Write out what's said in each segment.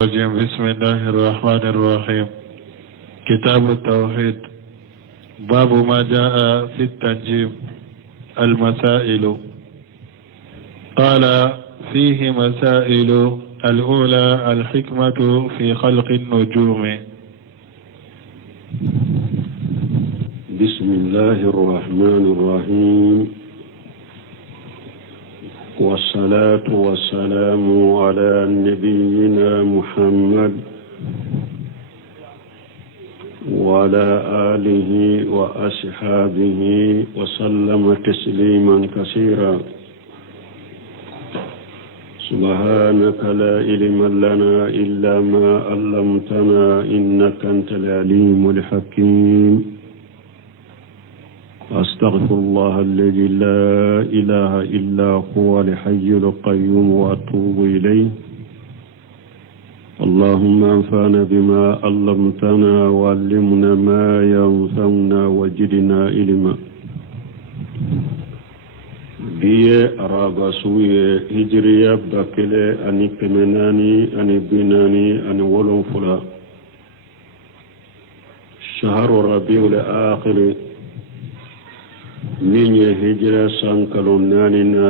بسم الله الرحمن الرحيم. كتاب التوحيد. باب ما جاء في التنجيم. المسائل. قال فيه مسائل. الأولى الحكمة في خلق النجوم. بسم الله الرحمن الرحيم، والصلاة والسلام على نبينا محمد وعلى آله وأصحابه وسلم تسليما كثيرا. سبحانك لا علم لنا إلا ما علمتنا إنك أنت العليم الحكيم. أستغفر الله الذي لا إله إلا هو الحي القيوم وأتوب إليه. اللهم انفعنا بما علمتنا وعلمنا ما ينفعنا وزدنا علما. biye araba suye hijriya bakele ani kemenani ani binani ani wolonfula shahru rabiul akhir minye hijra sankalo nani na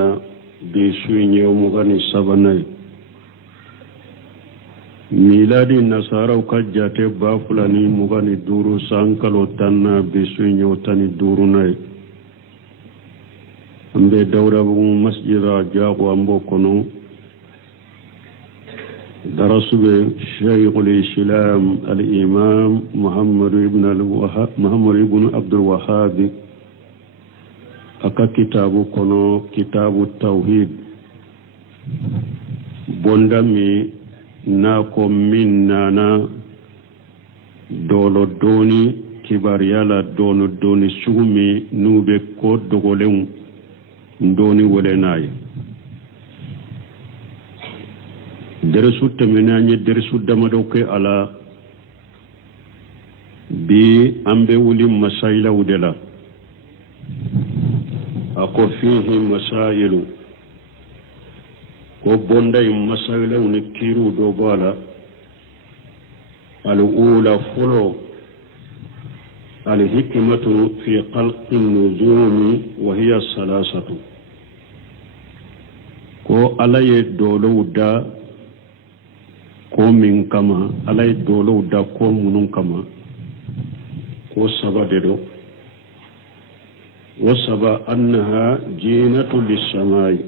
bisuye mugani sabanai miladi nasara ukajjate bafulani mugani duru sankalo tanna bisuye tani duru nai ambe dawra bu masjida jaago ambo kono darasube shaykhul islam al imam muhammad ibn abdul wahhab aka kitabu kono kitabu tawhid bondami na ko min nana dolo doni kibar yala dono doni sugumi nube ko dogolen ndoni wolenaay deresu temenanye deresu damado ke ala bi ambe wuli masaila udela ako fihi masailu ko bonday masaila ni kiru do bala al ula fulo al hikmatu fi khalqi nujumi wa hiya salasatu ko alaye dolo da ko min kama alaye dolo da ko munun kama ko sabadero wasaba annaha jinatu lis-samai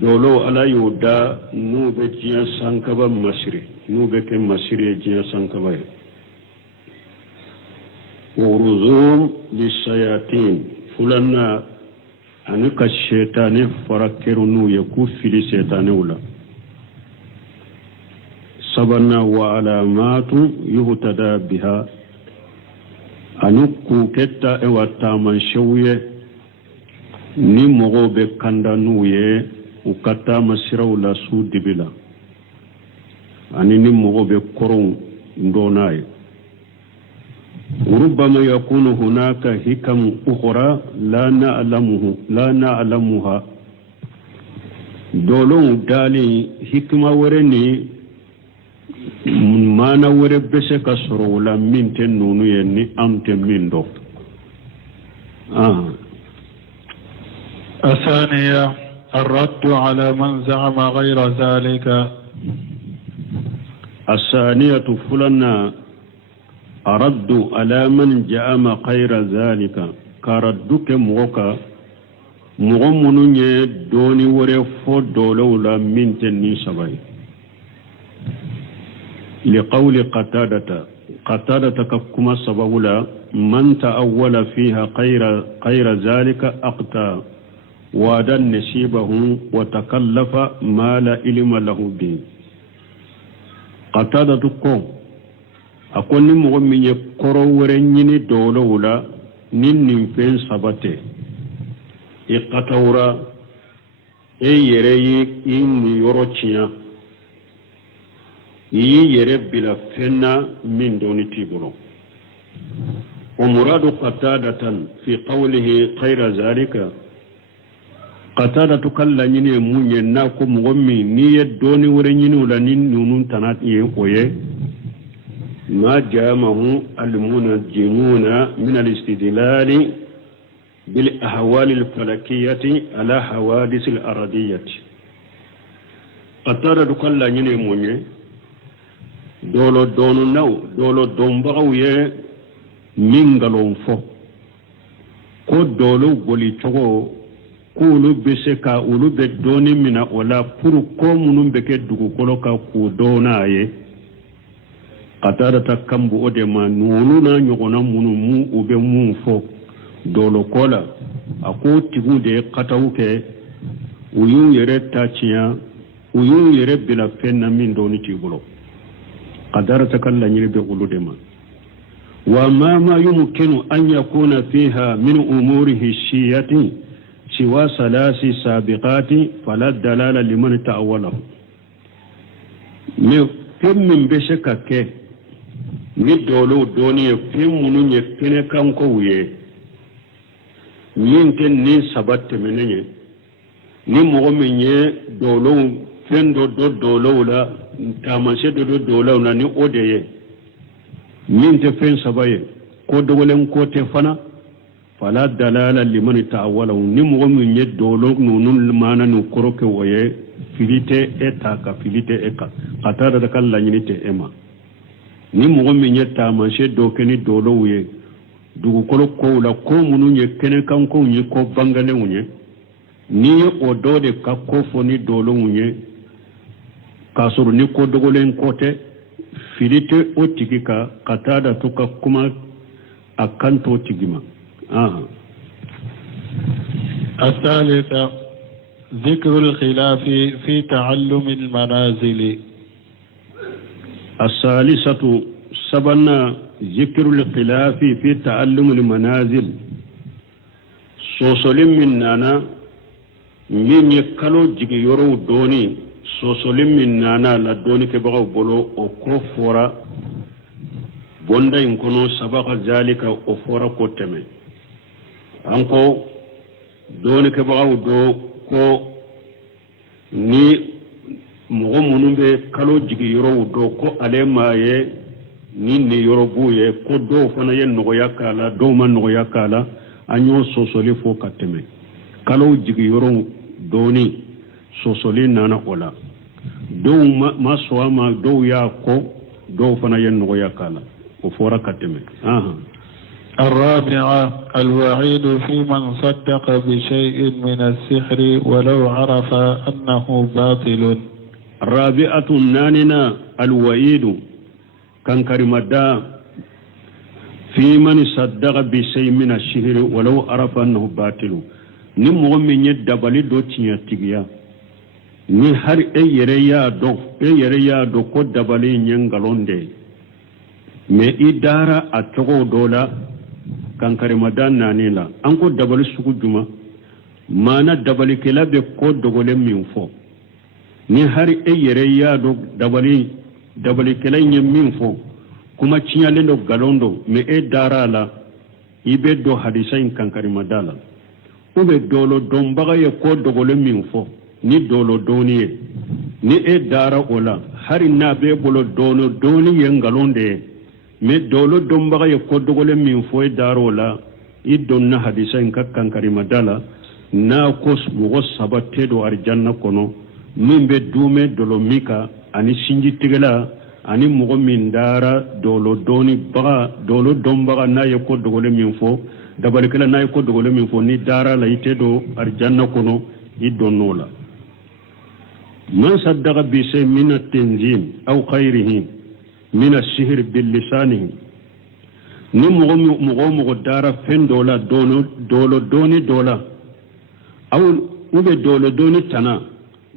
dolo alaye da nube jiya sankaba masri nube ke masri jiya sankaba wa ruzum lis-sayatin fulanna anuka shetane farakeru nu yaku fili shetane wala sabana wa alamatu yuhtada biha anuku ketta e wataman shawye ni mogobe kanda nuye ukata masirawla su dibila ani ni mogobe koron ndonaye وربما يكون هناك حكم أخرى لا نعلمها دولون دالي حكمة ورني ما نور بسك سرولا من تنونو يني أمت من دو الثانية الرد على من زعم غير ذلك. الثانية فلنا أرد على من جاءم خير ذلك كردك موكا مغمون دوني ورفو دولولا من تني سباي لقول قتادة كما سبولا من تأول فيها خير ذلك أقتى وادى نسيبه وتكلف ما لا علم له به. قتادة كم akoni mogo minye koro wore nyini dolo wula nin fen sabate iqatawra yere yi ni yorochiya yi yere bila fenna min doni tiburo ومراد قتادة في قوله خير ذلك qatada to kala nyine munye na ko mugommi ni yeddoni wore nyinu la nin nunun tanat ye koye ما جامه المنجمون من الاستدلال بالأحوال الفلكية على حوادث الأرضية قطار دكال لنيني موني دولو دونو نو دولو دونبغو يه منغلون فو كو دولو بولي چوغو كولو بسكا اولو بدوني منا ولا پورو كومنو بكي دوكو كولوكا كو دونا يه قطار تكمبو ودما نونونا نيغونا منو مو وبي مو فو dolo kola ako tigu de katawuke uyun yere tachiya uyun yere bila fenna min doni tigulo qadara takalla nyirbe uludema wa ma yumkinu an yakuna fiha min umurihi shiyati siwa salasi sabiqati fala dalala liman ta'awwalahu me min beshaka ke ni dolo doni fimunu nye kene kanko wuye min ken ni sabatte menenye ni mogo menye dolo fendo do dolo la tamanse do dolo na ni odeye min te fen sabaye ko dogolen ko te fana fala dalala liman ta'awwala ni mogo menye dolo nunun mana nu koroke woye filite etaka filite eka qatada da kala nyinite ema ni mogo menye tamanse do keni dolo wuye dugu kolo ko la ko munu nye kene kan ko nye ko bangale unye ni o dode ka ko foni dolo unye kasuru ni ko dogolen kote filite o tigika katada tuka kuma akanto tigima الثالثة ذكر الخلاف في تعلم المنازل الثالثة سبنا ذكر الخلاف في تعلم المنازل سوسولين من نانا من يكالو جيجي يورو دوني سوسولين من نانا لا دوني كبغو بولو او كوفورا بوندا ينكونو سبق ذلك او فورا كوتمي انكو دوني كبغو دو كو ني مغمونو بي كالو جيجي يورو دو كو علي مايه ni yorobuye ko do fana yen no yakala do man no yakala anyo sosoli fo kateme kalo jigi yoro doni sosoli nana ola do ma soama do ya ko do fana yen no yakala o fora kateme الرابعة الوعيد في من صدق بشيء من السحر ولو عرف أنه باطل. الرابعة ناننا الوعيد كان كريمدا في من صدق بشيء من الشهر ولو عرف انه باطل نمو من يدبالي دو تيا تيغيا ni har eyereya do ko dabali nyangalonde me idara atogo dola kan karimadan nanila an ko dabali suku juma mana dabali kala be ko dogole min fo ni har eyereya do dabali kelay min fo kuma cinyale do galondo me e darala ibe do hadisain kankari madala ube dolo dombaga ye ko dogole min fo ni dolo doniye ni e dara ola hari na be bolo dono doni ye galonde me dolo dombaga ye ko dogole min fo e darola i donna hadisain kankari madala na kos mo sabate do arjanna kono min be dume dolo mika ani sinji tigala ani mogo min dara dolo doni baga dolo dombaga na ye ko dogole min fo dabalikala na ye ko dogole min fo ni dara la ite do arjanna kono i donnola man saddaqa bi shay min at-tanzim aw khayrihi min ash-shihr bil lisanihi ni mogo dara fendola dolo doni dola aw ube dolo doni tana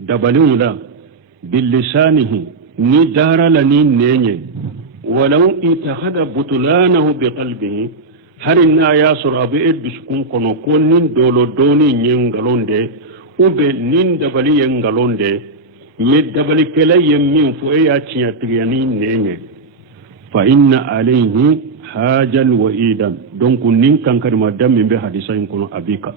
dabalula bil lisanihi ni dara la ni nenye walau itahada butulanahu bi qalbihi harina ya surabi edbiskun kono ko nin dolo doni nyengalonde ube nin dabali yengalonde me dabali kala yemmin fu ya tiya tigani nenye fa inna alayhi hajal wa idan donc nin kankar madam be hadisa kono abika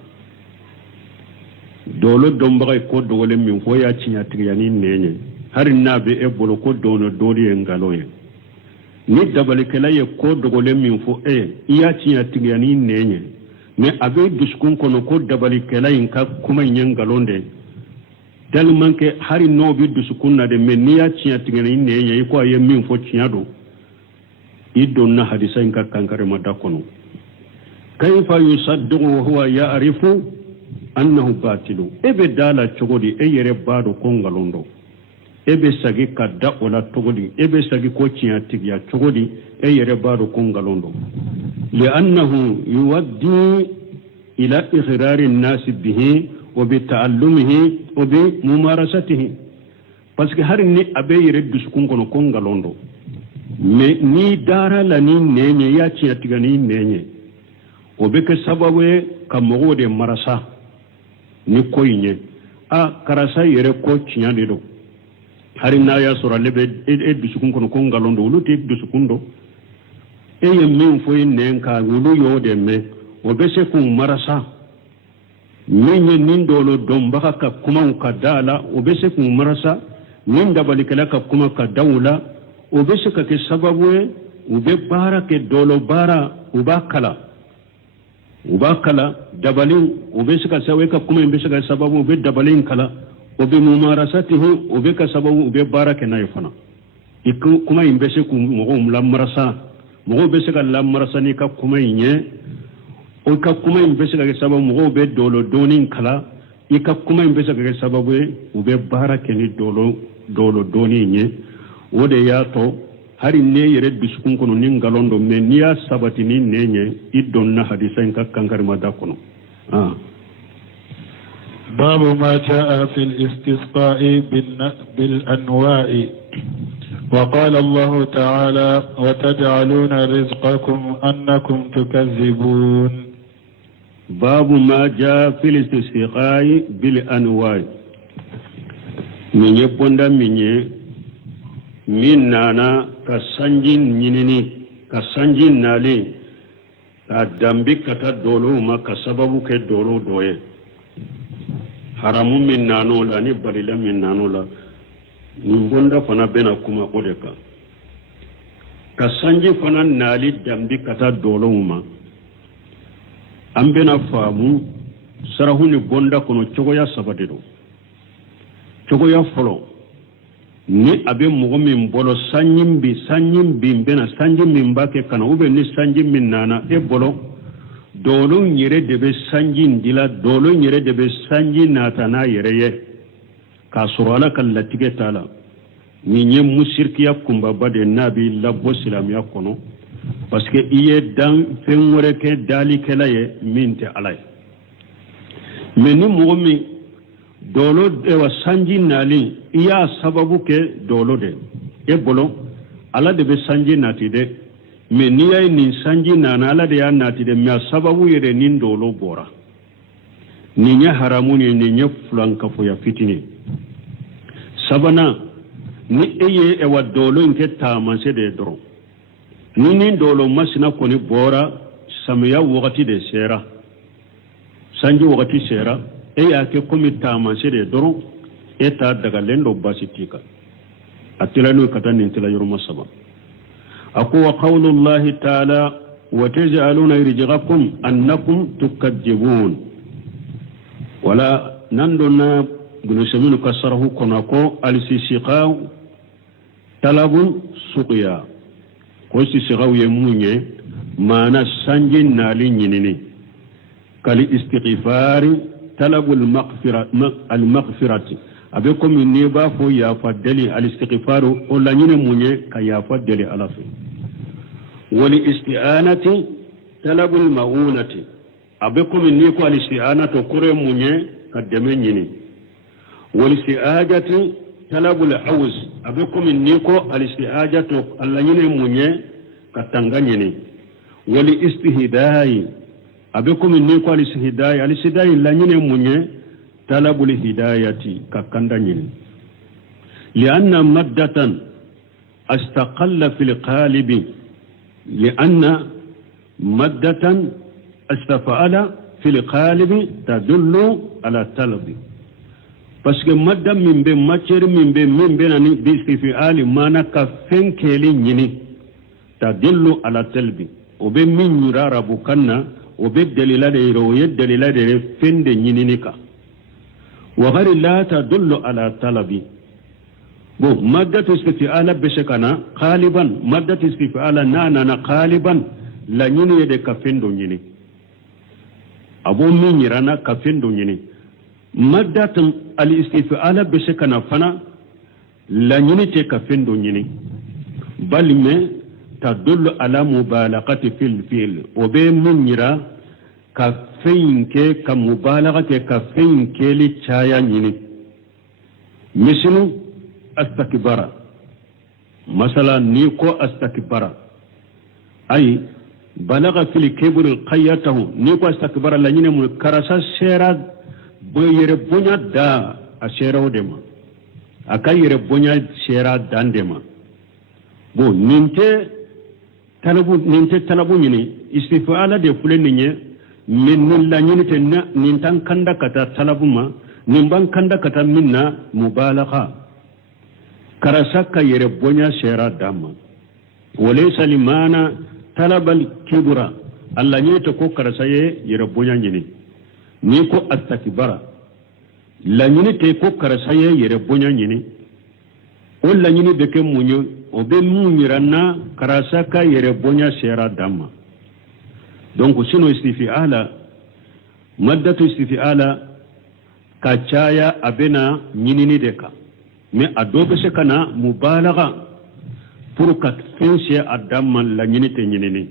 dolo dombaga ko dogole min fo ya cinya tigani nenye hari nabe e bolo ko dono doli en galoye ni dabali kala ye ko dogole min fo iya cinya tigani nenye me abe duskun kono ko dabali kala in ka kuma nyen galonde dalman ke hari no bi duskun na de me ni ya cinya tigani nenye ko ye min fo cinya do idonna hadisa in ka kankare madakono kayfa yusaddiqu wa huwa ya'rifu annahu batilu ebe dala chogodi e yere bado kongalondo ebe sagi kadda wala togodi ebe sagi ko ciya tigya chogodi e yere bado kongalondo li annahu yuwaddi ila ihrari an-nas bihi wa bi ta'allumihi wa bi mumarasatihi parce que har ni abe yere duskun kono kongalondo me ni dara la ni nenye ya ciya tigani nenye obe ke sababu ka mogo de marasa ni koyinye a karasa yere ko cinya de do hari na ya sura lebe e dusukun kono ko ngalondo wulu te dusukundo e ye min fo nen ka wulu yo de me obe se kun marasa menye nindolo domba ka kuma ka dala obe se kun marasa nin dabali kala ka kuma ka dawla obe se ka ke sababu obe bara ke dolo bara ubakala dabalin ube suka sawe ka kuma in bisa sababu ube dabalin kala ube mumarasatihi ube ka sababu ube baraka na yafana iku kuma in bisa ku mo marasa mo be suka marasa ni ka kuma inye o ka kuma in bisa ka sababu mo ube dolo donin kala ika kuma in bisa ka sababu ube baraka ni dolo doni inye wode ya to hari ne yere dusukun kono nin galondo me niya sabati ni nenye idonna hadisa in kankar madakono باب ما جاء في الاستسقاء بالأنواع وقال الله تعالى وتجعلون رزقكم أنكم تكذبون باب ما جاء في الاستسقاء بالأنواع من يبوندا من نانا كسانجين نيني كسانجين نالي كدامبي كتا دولو ما كسببو كدولو دوye haramu min nano la ni balila min nano la ngonda fana bena kuma odeka kasanji fana nali dambi kata dolo ma ambena famu sarahuni bonda kono chogoya sabadero chogoya folo ni abe mogo min bolo sanjin bi bena sanjin min bake kana ube ni sanjin min nana e bolo dolo nyere debe sanjin dila dolo nyere debe sanjin nata na yere ye ka surala kallatige tala ni nye musirkiya kumba bade nabi labbo silamiya kono parce que iye dan fenwere ke dali kela ye minte alay mais ni mogo min dolo ewa sanji nali iya sababu ke dolo de e bolo ala de be sanji nati de me niya ni sanji nana ala de ya nati de me sababu yede nin dolo bora ni nya haramuni ni nya flanka fo ya fitini sabana ni eye ewa dolo nke tamanse de doro ni dolo masina koni bora samya wakati de sera sanji wakati sera eya ke komi tamanse de doro eta daga lendo basitika atilanu kata nintila yuruma saba aku wa qawlullahi ta'ala wa taj'aluna rizqakum annakum tukadzibun wala nandona bunu seminu kasarahu konako al-sisiqa talabun suqiya ko sisiqaw yemunye mana sanjin nali nyinini kali istighfari talabul al-maghfirati abe komi ne ba fo ya faddali al-istighfaru o la nyine munye ka ya faddali alafi wal isti'anati talabul maunati abe komi ne ko al-isti'anatu kure munye ka deme nyini wal isti'ajati talabul awz abe komi ne ko al-isti'ajatu alla nyine munye ka tanga nyini wal istihdai abe komi ne ko al-istihdai la nyine munye طلب الهداية ككندنين لأن مادة استقل في القالب لأن مادة استفعل في القالب تدل ala talabi parce que madda min be matière min be nani bi istifi'ali mana ka fenkeli nyini tadillu ala talbi o be min yurara bukanna o be dalila de ro ye dalila de fende nyini nika wa ghari la tadullu ala talabi bo maddatu istifi'ala be shekana qaliban maddatu istifi'ala na qaliban la nyini de ka fendo nyini abo min yirana ka fendo nyini maddatu al istifi'ala be shekana fana la nyini te ka fendo nyini balme tadullu ala mubalagati fil fi'l o be min yira ka feinke ka mubalagati ka feinke li chaya nyini misinu astakbara masala ni ko astakbara ay balaga fil kibr qayatahu ni ko astakbara la nyine mu karasa sera bo yere bonya da a sera odema aka yere bonya sera dandema bo ninte talabu nyini istifala de fulenye min la nyini tenna nintan kanda kata talabuma nimban kanda kata minna mubalagha karasaka yere bonya shera dama walaysa limana talabal kibra alla nyete ko karasaye yere bonya nyini ni ko astakbara la nyini te ko karasaye yere bonya nyini o la nyini de ke munyo o be munyirana karasaka yere bonya shera dama donc sino istifiala maddatu istifiala kachaya abena nyini de ka mais a dobe se kana mubalagha pour ka fense adamman la nyinite nyinini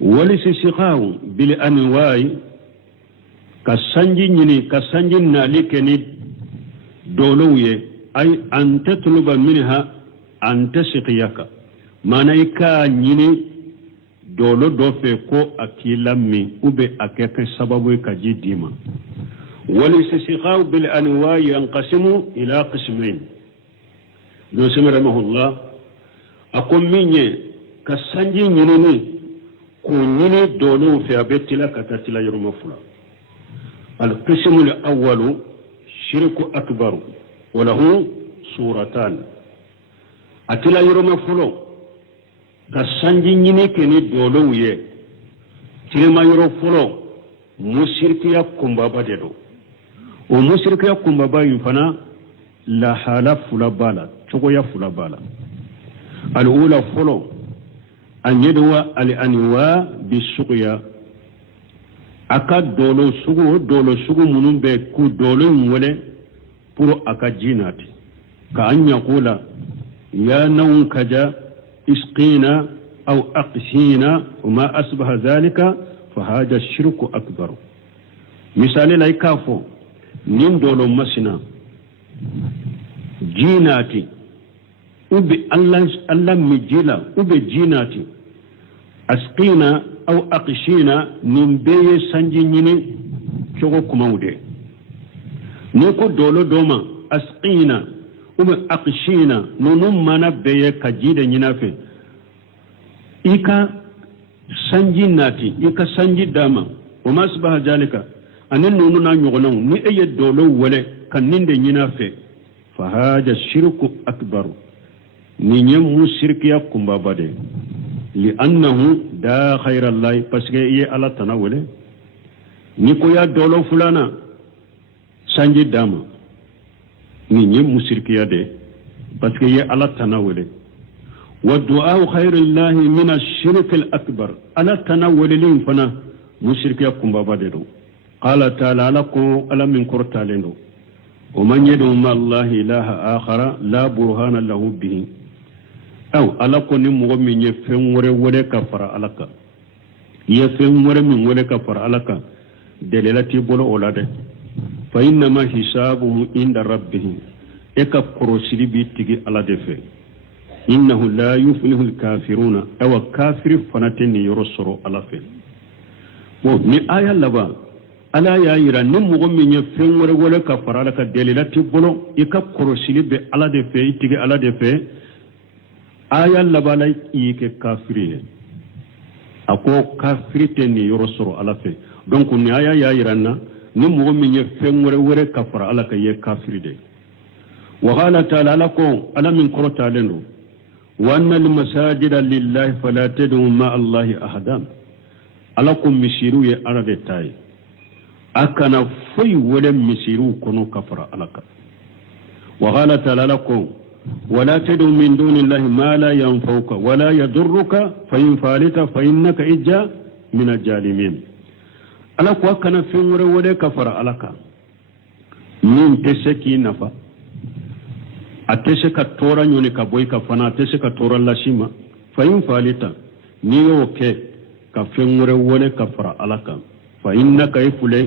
wali si sikhaw bil anwa'i ka sanji nyini ka sanji nalikeni doloye ay an tatluba minha an tasqiyaka manaika nyini dolo dofe ko akilami ube akeke sababu ka jidima والاستسقاء بالأنواع ينقسم إلى قسمين دو سمره الله أقوم مني كسنجي نيني كونيني دولو في أبيتلا كتاتلا يرمفلا القسم الأول شرك أكبر وله صورتان أتلا يرمفلا كسنجي نيني كني دولو يه تلما يرمفلا مشركيا كمبابا ديدو ومشركيا كمبابا يفنا لا حالا فلا بالا تشوكويا فلا بالا الأولى فلو أن يدوى الأنواع بالسقيا أكاد دولو سوغو منون بكو دولو مولي برو أكاد جيناتي كأن يقول يا نون كجا اسقينا أو أقسينا وما أصبح ذلك فهذا الشرك أكبر مثال لا يكافو نين دولو مسنا جيناتي ube Allah mijila ube jinati asqina aw aqshina nimbeye sanji nyini chogo kumaude niko dolo doma asqina ube aqshina nunum mana beye kajide nyinafe ika sanji nati ika sanji dama wama asbaha jalika anen nunu na nyogonon ni eye dolo wole kaninde nyinafe fa hada shirku akbaru ni musirkiya kumba bade li annahu da khayra allah parce que ye ala tanawule ni ko ya dolo fulana sanji dama ni musirkiya de parce que ye ala tanawule wa du'a khayra allah min ash-shirk al-akbar ala tanawule lin fana musirkiya kumba bade do qala ta'ala lakum ala min qurtalendo ومن يدعو مع الله إله آخر لا برهان له به أو ألاكو نمو من يفهم وري كفر ألاكا يفهم وري من وري كفر ألاكا دلالتي بولو أولاده فإنما حسابه عند ربه إكا كروسيري بيتيجي على دفع إنه لا يفلح الكافرون أو كافر فنتني يرسرو على فيه ni aya laba ala ya yira ni mogo min ye fen wɛrɛ wɛrɛ ka fara ala ka delilati bolo i ka kɔrɔsili bɛ ala de fɛ i tigi ala de fɛ aya laban la i kɛ kafiri ye a ko kafiri tɛ nin yɔrɔ sɔrɔ ala fɛ donc ni aya y'a yira n na ni mogo min ye fen wɛrɛ ka fara ala ka ye kafiri de wa qala ta'ala ala ko ala min korotalen do wa anna al masajida lillahi fala tad'u ma allahi ahadan ala ko misiru ye arabe tay akana foyi wɛrɛ misiru kono ka fara ala ka wa qala ta'ala ala ko ولا تدعو من دون الله ما لا ينفعك ولا يضرك فإن فعلت فإنك إجا من الظالمين ala ko kana fen wɛrɛ ka fara ala kan min tɛ se k'i nafa a tɛ se ka tɔɔrɔ ɲɔni ka bɔ i ka fana a tɛ se ka tɔɔrɔ lasi ma fa in falita n'i y'o kɛ ka fen wɛrɛ ka fara ala kan fa innaka i filɛ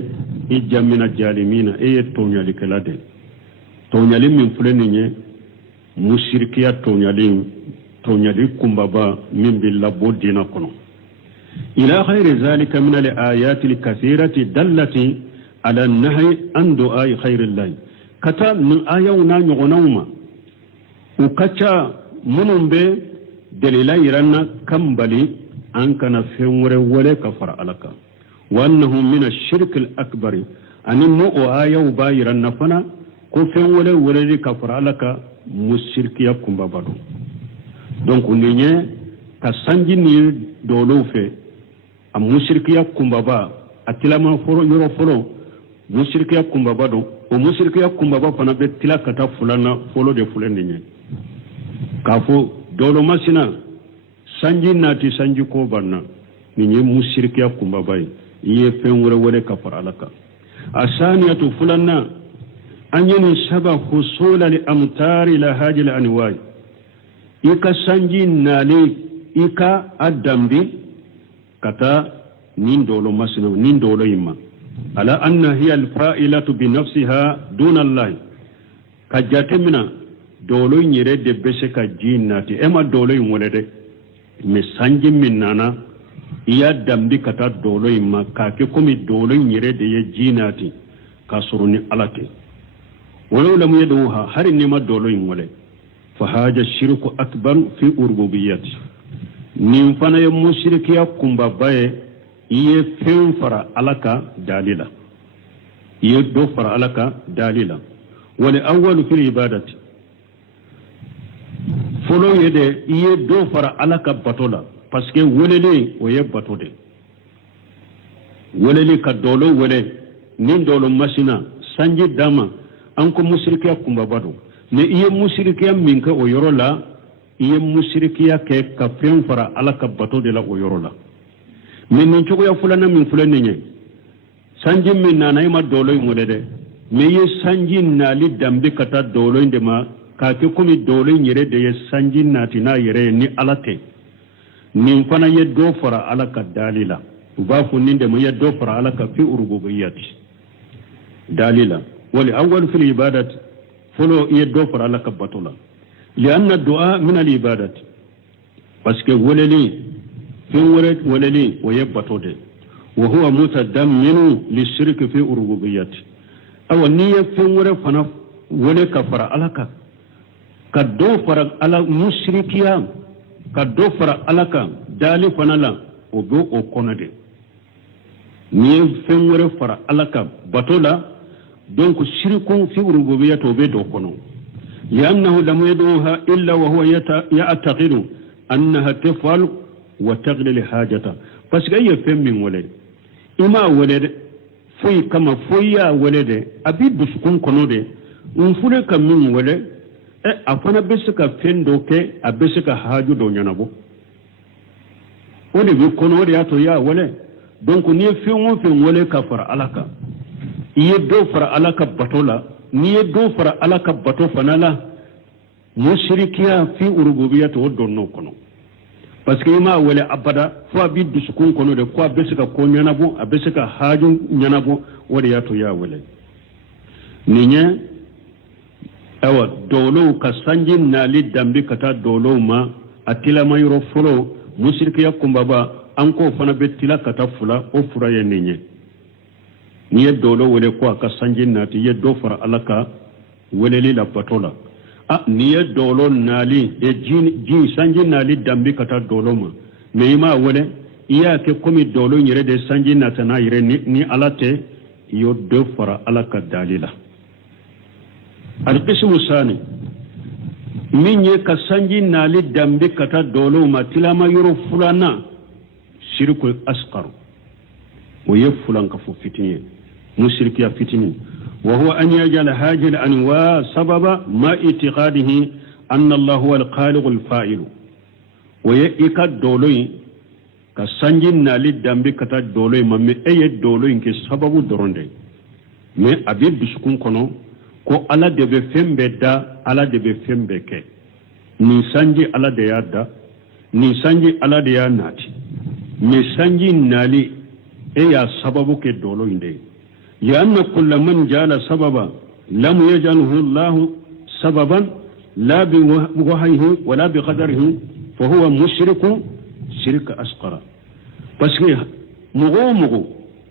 i jamina jalimina e ye tɔɲalikɛla de tɔɲali min filɛ nin ye musirikiya tɔɲali kunbaba min bɛ labɔ diinɛ kɔnɔ إلى غير ذلك من الآيات الكثيرة دلت على النهي عن دعاء خير الله كتا من آية ونانيغنوما وكتا منهم بي دليل يرانا كمبلي أنك نفهم ولا كفر عليك وأنه من الشرك الأكبر أن النوء آية وبايرانا فنا كفهم ولا كفر عليك مشرك يكون بابادو donc نيني كسانجي ني دولو في a musirikiya kunbaba a tilama yɔrɔ fɔlɔ musirikiya kunbaba don o musirikiya kunbaba fana bɛ tila ka taa fulana fɔlɔ de filɛ nin ye k'a fɔ dɔlɔ masina sanji naati sanji ko banna nin ye musirikiya kunbaba ye i ye fɛn wɛrɛ ka fara ala kan a saniyatu fulana an ye nin saba husula li amtari la hajil anwai i ka sanji nali i ka a dambi kata nin dolo masina nin dolo imma ala anna hiya alfa'ilatu bi nafsiha duna allah ka jatemina dolo nyere de bese ka jinnati ema dolo yimole de me sanji minana iya dambi kata dolo imma ka ke komi dolo nyere de ye jinnati ka suruni alate wala lam yaduha har ni ma dolo yimole fa haja shirku akbar fi urbubiyyati nin fana ye mushrikiya kunbaba ye i ye fen fara ala ka dalila i ye do fara ala ka dalila wali awwalu fil ibadati folo ye de i ye do fara ala ka bato la parce que welele o ye bato de welele ka dolo wele nin dolo masina sanji dama an ko mushrikiya kunbaba do ne i ye mushrikiya min ka o yɔrɔ la i ye musirikiya kɛ ka fɛn fara ala ka bato de la o yɔrɔ la mais nin cogoya filanan min filɛ nin ye sanji min nana i ma dɔlɔ in wele dɛ mais i ye sanji nali danbe ka taa dɔlɔ in de ma k'a kɛ komi dɔlɔ in yɛrɛ de ye sanji nati n'a yɛrɛ ye ni ala tɛ nin fana ye dɔ fara ala ka dali la u b'a fɔ nin de ma ye dɔ fara ala ka fi urububiyati dali la wali awwal fil ibadati fɔlɔ i ye dɔ fara ala ka bato la لأن الدعاء من العبادة parce que وللي في وللي ويبطو ده وهو متضمن للشرك في الربوبية أو نية في فنا ولا كفر علىك كدو فرق على مشركيا كدو فرق علىك دالي فنا لا وبو أكون ده نية في فرق علىك بطولا donc شرك في الربوبية وبدو كنو لأنه لم يدعوها إلا وهو يعتقد أنها تفعل وتغلي لحاجته parce que أي فهم من ولد إما ولد فوي كما فويا ولد أبي بسكون كنود نفوله كمن ولد أفنى بسك فين دوكي أبسك حاجو دونيا نبو ولد بيكونود ياتو يا ولد donc ni fɛn wele ka fara ala kan i ye dɔ fara ala ka bato la n'i ye dɔ fara ala ka bato fana la mushrikiya fi urububiyya o dɔnn'o kɔnɔ parce que i m'a wele abada fo a b'i dusukun kɔnɔ de ko a bɛ se ka ko ɲɛnabɔ a bɛ se ka haaju ɲɛnabɔ o de y'a to i y'a wele nin ye awa dɔwɔlɔw ka sanji nali danbe ka taa dɔwɔlɔw ma a tilama yɔrɔ fɔlɔ mushrikiya kunbaba an k'o fana bɛ tila ka taa fula o fura ye nin ye n'i ye dɔwɔlɔ wele ko a ka sanji nati i ye dɔ fara ala ka weleli la bato la n'i ye dɔwɔlɔ nali ji sanji nali danbe ka taa dɔwɔlɔ ma mais i m'a wele i y'a kɛ komi dɔwɔlɔ yɛrɛ de sanji nata n'a yɛrɛ ni ala tɛ يدفر على كداليلا القسم الثاني من يكسنجي نالي دمبي كتا دولو ما تلاما يرو فلانا شرك الأصغر ويفلان كفو فتنين مشرك يا فتنين وهو أن يجعل هذه الأنواع سبب ما اعتقاده أن الله هو الخالق الفاعل ويكاد دولوي كسنجي نالي دمبي كتا دولوي ما مي أي دولوي كي سبب دروندي مي أبي بسكون كنو ko ala de be fembe da ala de be fembe ke ni sanji ala de ya da ni sanji ala de ya nati ni sanji nali e ya sababu ke dolo inde ya anna kullu man jala sababa lam yajalhu Allah sababan la bi wahyihi wala bi qadarihi fa huwa mushriku shirk asghara parce que mugo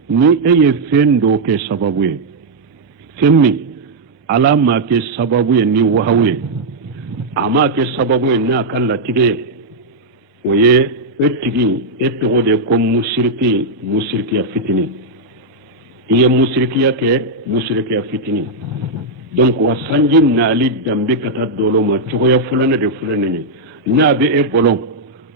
ni e fendo ke sababu e femmi ala ma ke sababu ye ni wahawye ama ke sababu ye na kala tige oye etigi etto de ko mushriki ya fitini iye mushriki ya fitini donc wa sanji nali dambe kata dolo ma to ya fulana de fulana ni na be e bolon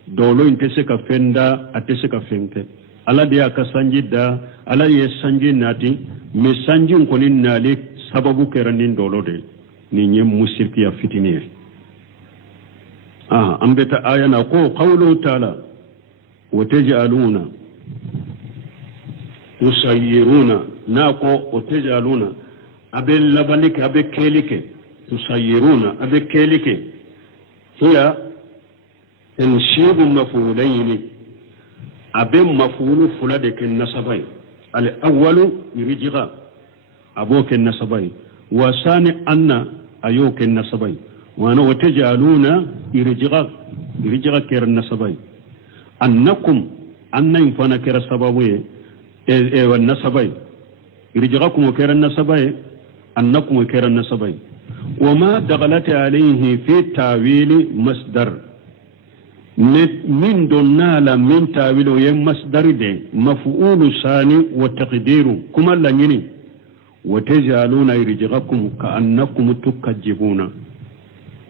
dolo inte se ka fenda atese ka fente ala de aka sanji da ala ye sanji nati me sanji ko ni nali sababu keranin dolo de ni nyem musirki ya fitini ambeta aya na ko qawlu ta'ala wa taj'aluna tusayyiruna na ko wa taj'aluna abe labalike abe kelike tusayyiruna abe kelike hiya tanshibu maf'ulayn abe maf'ulu fulade ken nasabai al awwalu yurji'a aboke nasabai wasani anna ayoke nasabai wana watajaluna irjiga ker nasabai annakum anna infana ker sababu e wa nasabai irjigakum ker nasabai annakum ker nasabai wama dagalat alayhi fi tawili masdar min donnala min tawilu ya masdar de maf'ulu sani wa taqdiru kuma lanyini وتجعلون يرجغكم كأنكم تكذبون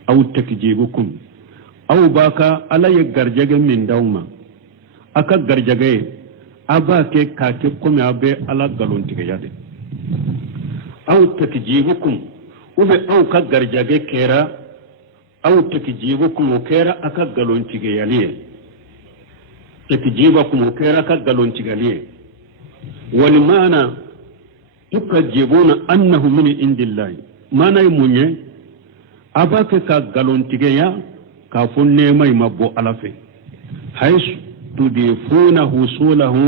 أو تكذيبكم أو باكا ألا يغرجغ من دوما أكا غرجغ أباكي كاتبكم أبي ألا غلون تغياد أو تكذيبكم أو كغرجغ كيرا أو تكذيبكم وكيرا أكا غلون تغيالي تكذيبكم وكيرا أكا غلون تغيالي ولمانا tukajibuna annahu min indillahi mana munye abake ka galontigeya ka funne mai mabbo alafe haisu tudifuna husulahu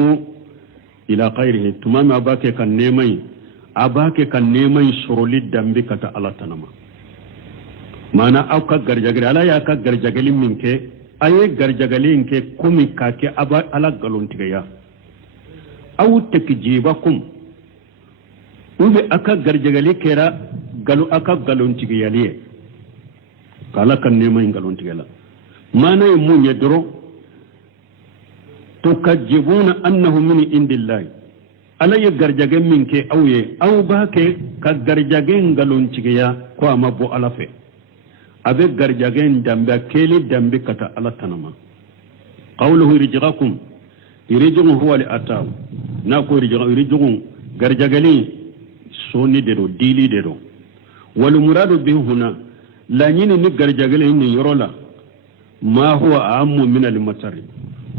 ila ghairihi tumama abake kan nemai surulid dambi kata alatanama mana aka garjagale ala ya ka garjagalin minke aye garjagalin ke kumi kake aba ala galontigeya aw takjibakum ube aka garjagali kera galu aka galon tigiyaliye kala kan neman galon tigala mana munye doro tukajibuna annahu min indillahi ala ya garjage minke awye aw bake ka garjage galon tigiya ko amabo alafe abe garjage dambe keli dambe kata ala tanama qawluhu rijqakum yurijuhu huwa li ataw na ko yurijuhu garjagali soni dero dili dero wal muradu bi huna la nyini ni garjagale ni yorola ma huwa ammu min al matar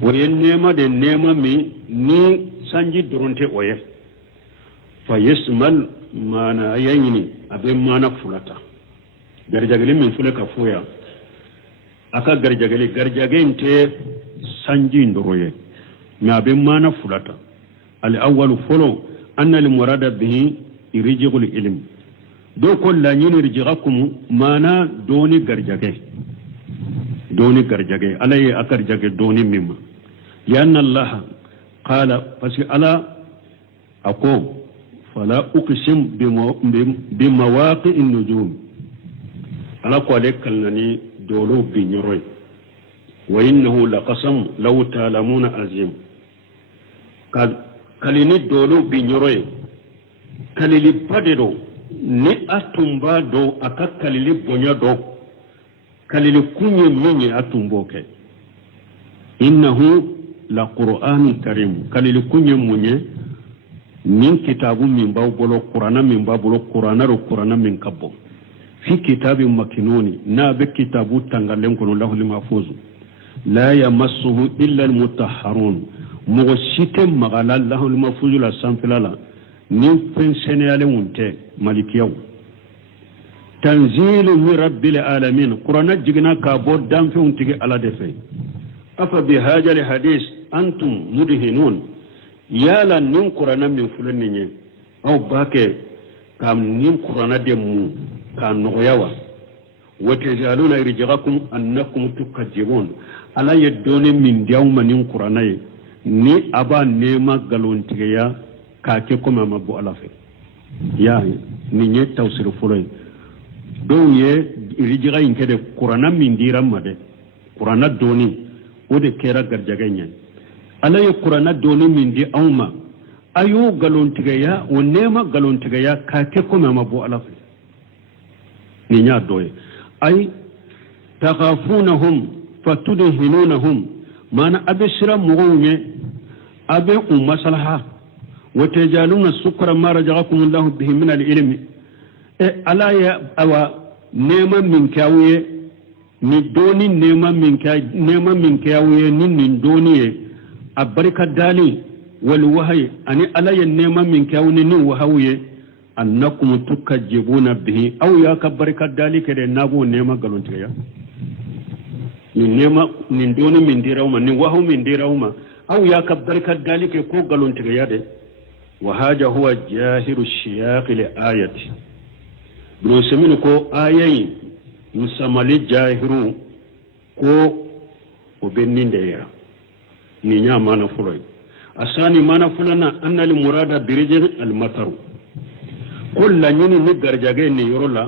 wa nema de nema mi ni sanji doronte oye fa yasmal mana yayini abe mana fulata garjagale min fulaka foya aka garjagale inte sanji ndoroye mi abe mana fulata al awwal folo anna al murada bihi irijigul ilm do ko la nyini rijigakum mana doni garjage alay akarjage doni mimma yanna allah qala fasi ala ako fala uqsim bi mawaqi'in nujum ala ko le kalnani dolo bi nyoroy wa innahu laqasam law ta'lamuna azim kalini dolo bi nyoroy kalili bade do ni atumba do aka kalili bonya do kalili kunye minye atumboke innahu la qur'an karim kalili kunye munye min kitabu min bawbolo qur'ana min bawbolo qur'ana ro qur'ana min kabbo fi kitabin makinuni na be kitabu tangalen kono lahul mahfuz la yamassuhu illa almutahharun mo site magala lahul mahfuz la sanfilala ni pensenale wonte malikiyaw tanzilu min rabbil alamin qur'ana jigna ka bo dam fe untige ala defe afa bi hajal hadith antum mudhinun yala nin qur'ana min fulani ne aw bake kam nin qur'ana de mu kan noyawa watajaluna irjaqakum annakum tukajibun ala yadoni min dawma nin qur'ana ni aba nema galontiya ka ke kuma mabu alafe ya ni nye tawsir fuloy do ye irjiqa inkede qur'ana min diram made qur'ana doni ode kera garjaganya ala ye qur'ana doni min di awma ayu galontiya o nema galontiya ka ke kuma mabu alafe ni nya doye ay takhafunahum fatudhinunahum mana abishra mugunye abe maslaha وتجعلون السكر ما رزقكم الله به من العلم ألا يا أوا نعمة من كاوية ندوني نعمة من كاوية نين دوني أبركة دالي والوهي أني ألا يا نعمة من كاوية نين وهوية أنكم تكذبون به أو يا كبركة دالي كده نابو نعمة قالون تيا نعمة نين دوني من ديراوما نين وهو من ديراوما أو يا كبركة دالي كده قالون تيا ده وهذا هو جاهر الشياق لآية بنسمين كو آيين نسمالي جاهرو كو وبنين ديا نينا مانا فلوي أساني مانا فلنا أن المراد برجل المطر كل نيني نقر جاقين يرولا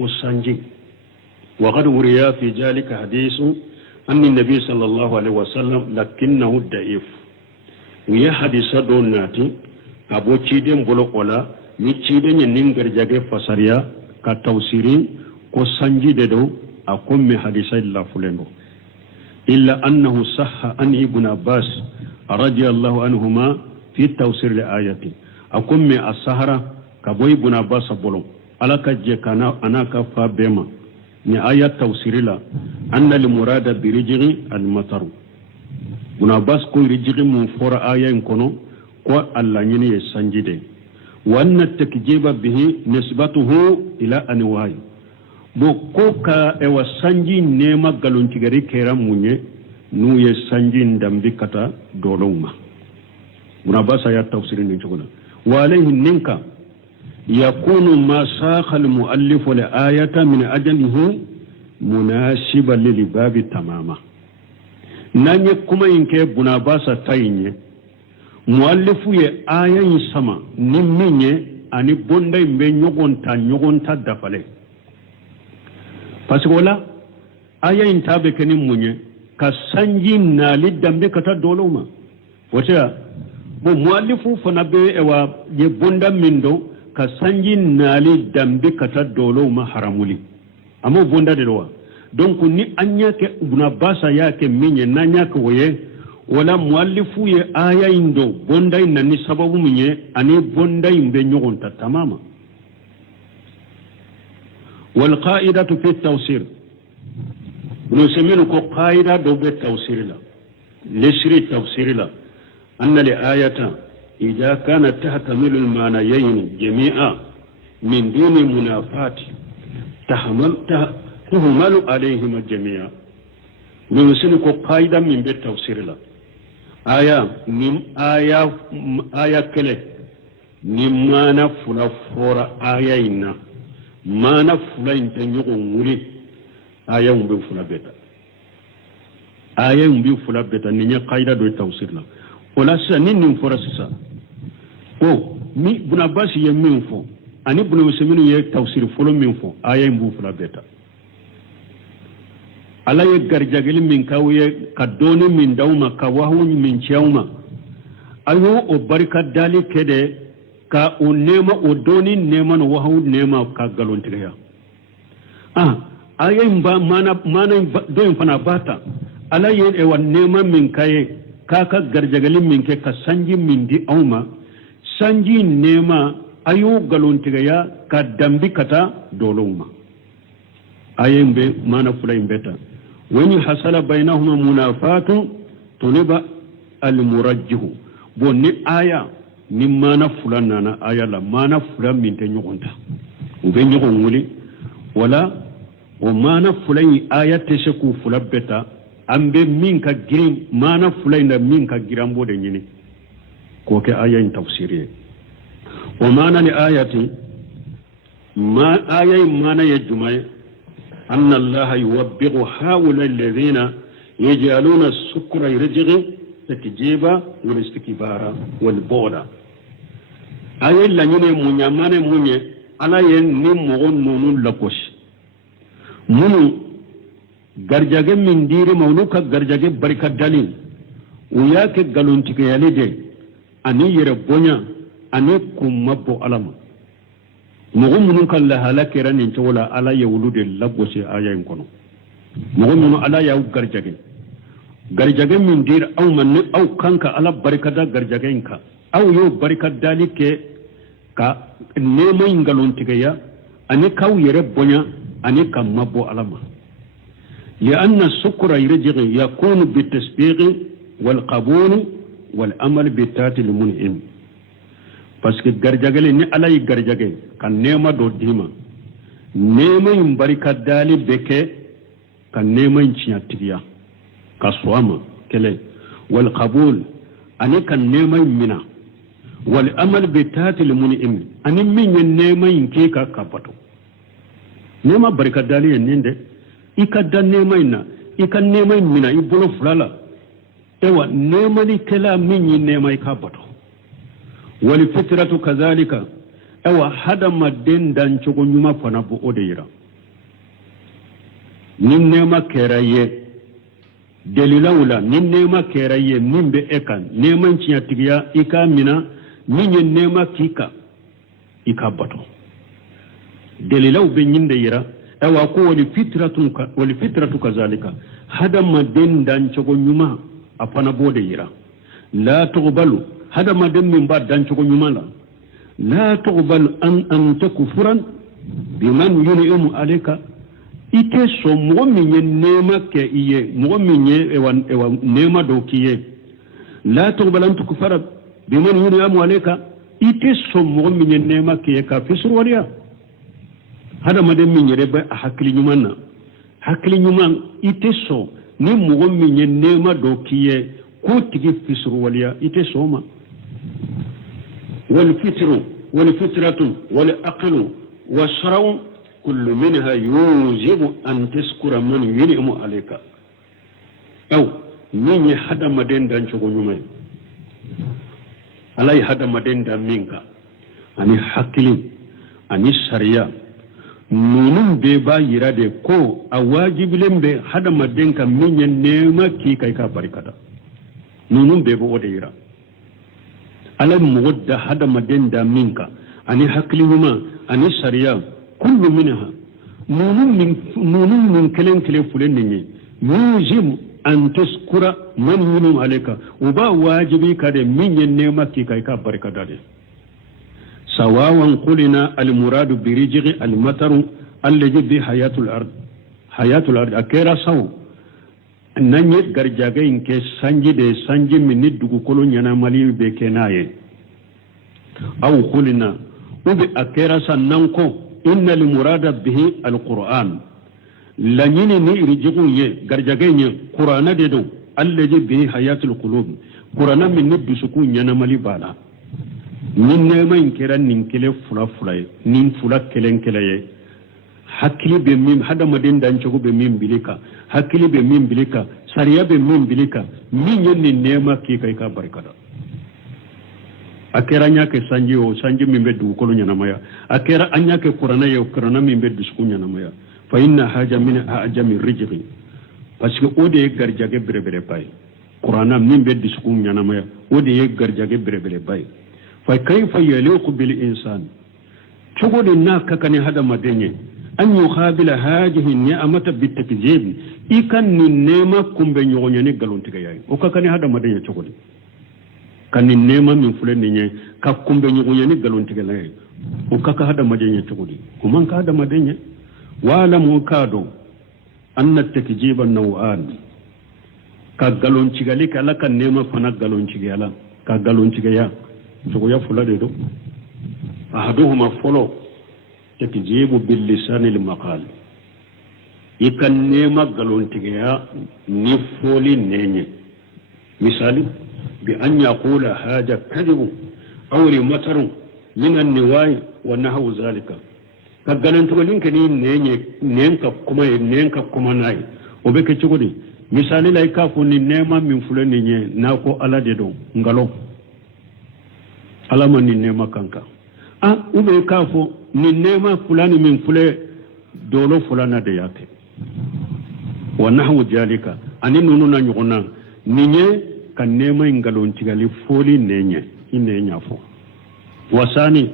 وسانجي وقد وريا في ذلك حديث أن النبي صلى الله عليه وسلم لكنه ضعيف ويا حديث دون ناتي abo ciden bolo kola ni ciden nin garjage fasaria ka tawsiri ko sanji de do akum mi hadisa illa fulendo illa annahu sahha an ibn abbas radiyallahu anhuma fi tawsir li ayati akum mi as-sahara ka boy ibn abbas bolo alaka je kana anaka fa bema ni ayat tawsirila anna al murada bi rijri al matar ibn abbas ko rijri mu fora ayen kono ko Allah nyini ye sanjide wanna takjiba bihi nisbatuhu ila anwa'i bo ko ka e wa sanji nema galon tigari kera munye nu ye sanji ndambi kata doloma muna basa ya tafsiri ni chukuna wa alayhi ninka yakunu ma sakha al muallif li ayata min ajlihi munasiban lil babi tamama nanye kuma inke buna basa tayinye muallifu ye ayan sama ni minye ani bonda imbe nyogonta dafale parce que wala ayan tabe keni munye ka sanji nali dambe kata doloma wata bo muallifu fana be ewa ye bonda mindo ka sanji nali dambe kata doloma haramuli amo bonda de lowa donc ni anya ke buna basa yake minye nanya ko ye wala muallifu ye aya indo bonda inna ni sababu munye ani bonda imbe nyogonta tamama wal qa'idatu fi at-tawsir nusemenu ko qa'ida do be tawsir la lishri tawsir la anna li ayata idha kanat tahtamilu al-manayayn jami'a min duni munafati tahmalu alayhim jami'a nusemenu ko qa'ida min be tawsir la aya nim aya kele ni mana fula fora aya ina mana fula inte nyugo nguri aya umbe fula beta ni nya qaida do tawsir la wala sa nin fora sisa o mi buna basi ye minfo ani buna museminu ye tawsir folo minfo aya umbe fula beta ala ye garjageli min kawye kadoni min dawma ka wahu min chawma ayo o barka dali kede ka o nema o doni nema no wahu nema ka galontiga ayen ba mana don fana bata ala yen e wan nema min kaye kaka garjagalin min ke ka sanji min di auma sanji nema ayu galontiga ya ka dambi kata doloma ayen be mana fulay beta wani hasala bainahuma munafatun tuliba al murajjihu bonni aya ni mana fulan nana aya la mana fulan min te nyogonta ube nyogon wuli wala o mana fulay aya te sheku fulabeta ambe min ka girin mana fulay na min ka girambo de nyini ko ke aya in tafsiri o mana ni ayati ma aya mana ya jumay anna allah yuwabbihu haula alladhina yajaluna as-sukra yarji'u takijiba wal istikbara wal boda ayel la ñune muñamane muñe ala yen ni mogon nonu lakosh munu garjage min diri mawlu ka garjage barika dalil uya ke galontike yalide ani yere bonya ani kumabbo alama mogon munu kan la halakira nin tawla ala yawlude lagosi ayayin kono mogon munu ala yaw garjage min dir aw manne aw kanka ala barikada garjage inka aw yo barikadali ke ka nemay ngalontigeya ani kaw yere bonya ani kam mabbo alama لأن السكر يرجع يكون بالتسبيغ والقبول والأمل بالتات المنعم parce que garjagale ni ala yi garjage kan nema do dima nema yin barikadali beke kan nema yin cinyatigiya ka suwama kele wal qabul ani kan nema mina wal amal bi tatil mun'im ani min nema yin ke ka kapato nema barikadali yen ninde ikadda nema ina ikan nema mina ibolo fulala ewa nema ni kela min yin nema ka bato wal fitratu kazalika ewa hadama den dan chogo nyuma fana bo odeira nin nema keraye delilawla nin nema keraye mimbe ekan neman ciya tigiya ika mina minye nema kika ika bato delilaw be nyinde yira ewa ko wal fitratu kazalika hadama den dan chogo nyuma afana bode yira la tuqbalu hadama den min ba dan chogo nyuma la tuqbalu an takfuran biman yun'imu alayka ite so mo minye nema ke iye mo minye ewa nema do kiye la tuqbalu an takfara biman yun'imu alayka ite so mo minye nema ke ka fisur waliya hadama den min yere ba hakli nyumanna hakli nyuman ite so ni mo minye nema do kiye ko tigi fisur waliya ite so ma wal fitru wal fitratu wal aqlu washra'u kullu minha yujibu an taskura man yun'imu alayka aw min hadama den dan chogo nyumay alay hadama den dan minka ani hakli ani sharia nunun be ba yirade ko a wajibilen be hadama den ka minye nema ki kai ka barikada nunun be bo ode yira alam muwadda hadama den da minka ani hakli huma ani sharia kullu minha nunun min kelen fulen ne yujib an taskura man yunum alayka uba wajibi ka de minye nema ki kai ka barikada de sawawan qulina al murad bi rijgi al matar alladhi bi hayatul ard akera saw nanye garjaga inke sanji minni dugu kolo nyana mali be kenaye aw qulina ubi akera sananko inna al murada bihi al qur'an lanyini ni rijgu ye garjaga nye qur'ana de do alladhi bi hayatul qulub qur'ana minni dusuku nyana mali bala nin nema inkiran nin kele fula nin fula kelen keleye hakili be min hadama den dan chogo be min bilika hakili be min bilika sariya be min bilika min yenni nema ki kai ka barkada akera nyake sanji min be du kolo nyana maya akera anyake qur'ana min be du nyana maya fa inna haja min ajami rijqi parce que ode garjage bere pay qur'ana min be du nyana maya ode garjage bere pay fa kayfa yaliqu bil insan cogode na kakani hada madenye an yuqabila hadhihi ni'amata bitakzib ikan ni nema kumbe nyonya ni galontiga yayi o kakani hada madenye cogode kan ni nema min fulani nye ka kumbe nyonya ni galontiga yayi o kaka hada madenye cogode kuma ka hada madenye wala mu kado anna takjiba naw'an ka galontiga le kala kan nema fana galontiga yala ka galontiga ya to ya fulade do ahaduhuma folo takjibu bil lisan al maqal ikan nema galontiga ya ni foli nenye misali bi an yaqula haja kadibu aw li mataru min an niwai wa nahwu zalika ka galontiga linka ni nenye nenka kuma nai o be ke cugudi misali lay ka fu ni nema min fulani nye na ko ala de do ngalo alama ni nema kanka ube kafo ni nema fulani min fule dolo fulana da yake wa nahwu jalika ani nunu na nyona ninye kan nema ingalon tigali foli nenye inenya fo wasani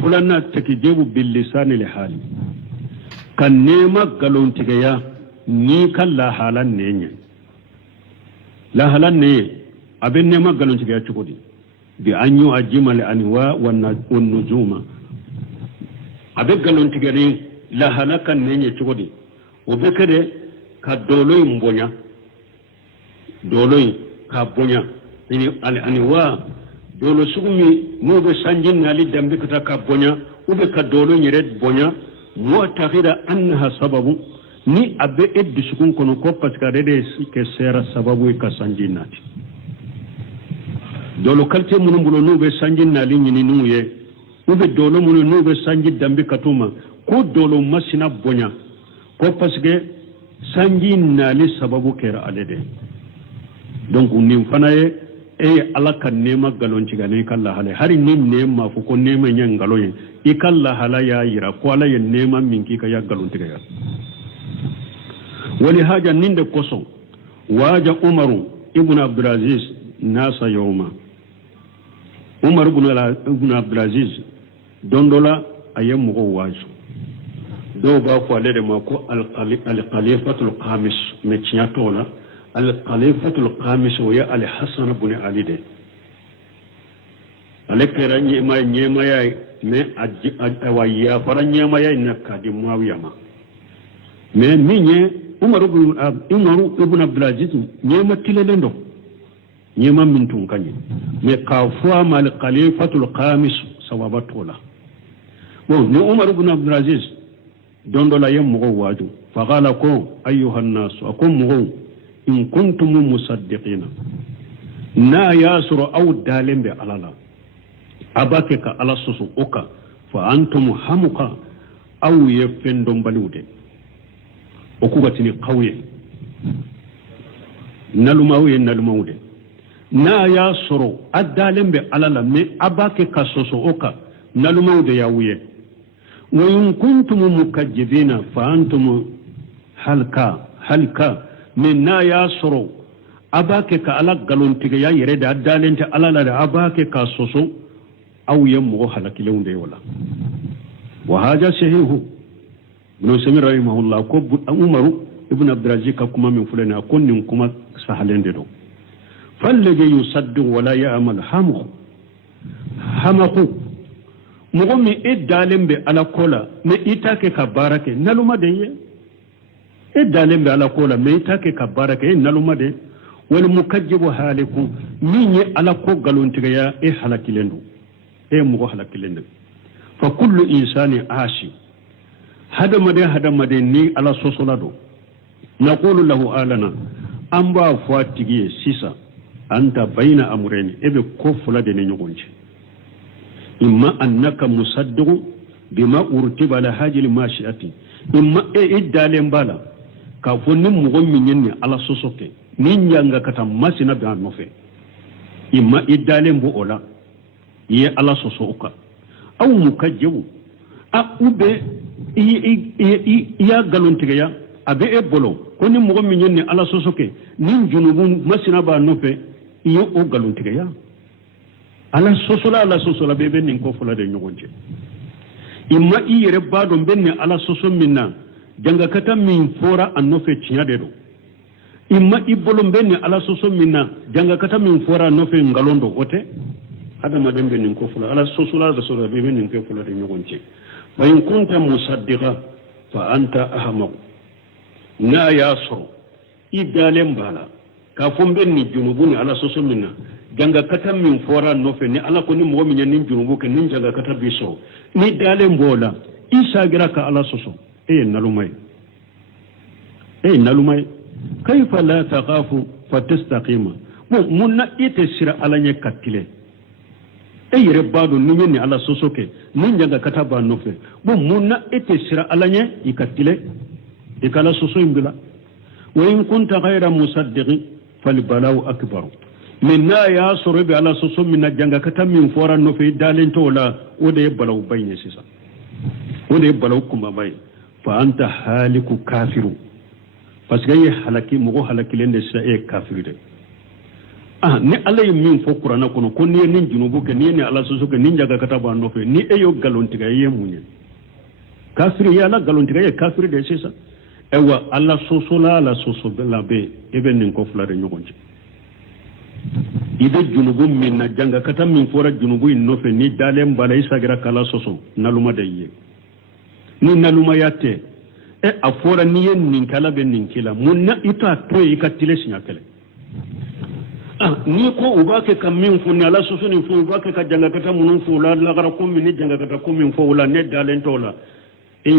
fulana takijebu bil lisani li hali kan nema galon tigaya ni kala halan nenye la halan ne abin nema galon tigaya chukudi bi an yu ajmal anwa wan nujuma abe galon tigari la halakan nenye chugodi o be kede ka doloy mbonya doloy ka bonya ini anwa dolo sugumi no be sanjin nali dambe ka bonya o be ka dolo nyere bonya mo takhira annaha sababu ni abe eddi sukun kono ko paska de ke sera sababu ka sanjin nati dolo kalte munum bulo no be sanjin nali nyini nuye ube dolo munum no be sanji dambe katuma ko dolo masina bonya ko paske sanjin nali sababu kera alede donc nim fanaye alaka nema galon cigane kala hale hari ni nema fu ko nema nyen galoye ikalla hala ya yira ko ala ye nema minki ka ya galon tiga ya wali haja ninde koso waja umaru ibn abdulaziz nasa yawma umar ibn abdulaziz dondola ayem mo waju do ba ko alede mako al khalifatul khamis me tiatola al khalifatul khamis wa al hasan ibn ali de alekera nyema ya me awaya faranya ma ya nakadi muawiya ma me minye umar ibn abdulaziz nyema tilelendo nyema mintun kanye me kafwa mal khalifatul khamis sawabatola bon ni umar ibn abdulaziz dondola yem mo waju faqala ko ayyuhan nas akum mo in kuntum musaddiqina na yasru aw dalimbe alala abake ka ala susu oka fa antum hamuka aw yefendo balude okugatini qawye nalumawude na yasru adalimbe alala me abake ka susu oka nalumawude ya wuye wa in kuntum mukajjibina fa antum halka min na yasru abake ka ala galontiga ya yere da dalente alala da abake ka susu aw yammo halakilewde wala wa haja sahihu ibn samir rahimahullah ko umaru ibn abdulaziz ka kuma min fulana konnin kuma sahalende do fallaje yusaddu wala ya'mal hamaku mugommi iddalembe ala kola me itake ka barake naluma de iddalembe ala kola me itake ka barake naluma de wal mukajjibu halikum minni ala ko galontiga ya halakilendu mugo halakilende fa kullu insani ashi hadamade ni ala sosolado naqulu lahu alana amba fuatigi sisa anta baina amrayni ebe ko fulade ne nyugonje imma annaka musaddiqu bima urtiba la hajil mashiati imma idale mbala ka fonni mugo minyenni ala sosoke ni nyanga kata masina ba nofe imma idale mbo ola ye ala sosoka aw mukajjibu ube ya galontiga ya abe bolo koni mugo minyenni ala sosoke nin junubun masina ba nofe iyo o galontiga ya ala sosola bebe nin ko fula de nyogonje imma i yere bado benne ala soso minna janga kata min fora annofe cinya de do imma i bolo benne ala soso minna janga kata min fora annofe ngalondo ote adama dembe nin ko fula ala sosola da sola bebe nin ko fula de nyogonje wa in kunta musaddiqa fa anta ahmaq na yasru idalem bala ka fombe ni junubu ni ala soso minna janga kata min fora nofe ni ala ko ni mo min ni junubu ke ni janga kata biso ni dalem bola isa gira ka ala soso nalumay kayfa la taqafu fatastaqima munna ite sira ala nye katile yere bado ni ni ala soso ke ni janga kata ba nofe munna ite sira ala nye ikatile ikala soso imbila wa in kunta ghayra musaddiqin falbalau akbar minna ya sorobe ala soso minna janga kata min fora no fe dalen tola ode balau bayne sisa ode balau kuma bay fa anta haliku kafiru parce que ye halaki mo halaki lende sa e kafiru de ne alay min fo qur'ana kono ko ni nin junubu ke ni ala soso ke nin jaga kata ba no fe ni e yo galontiga ye munye kafiru ya la galontiga ye kafiru de sisa ewa alla soso la be ebe nin ko fulare nyogonje ide junubu min na janga kata min fora junubu innofe ni dalem bala isagira kala soso naluma dayye ni naluma yatte afora ni yen nin kala ben nin kila munna ita to ikatile sinyakele ni ko ubake kam min fu ni ala soso ni fu ubake ka janga kata munun fu la gara ko min ni janga kata ko min fu la ne dalen tola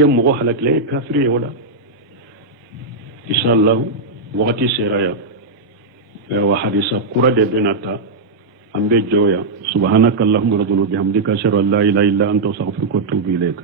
mo halakle kafiri wala inshallah wakati seraya wa hadisa kura de benata ambe joya subhanakallahumma rabbana bihamdika ashhadu an la ilaha illa anta astaghfiruka wa atubu ilayk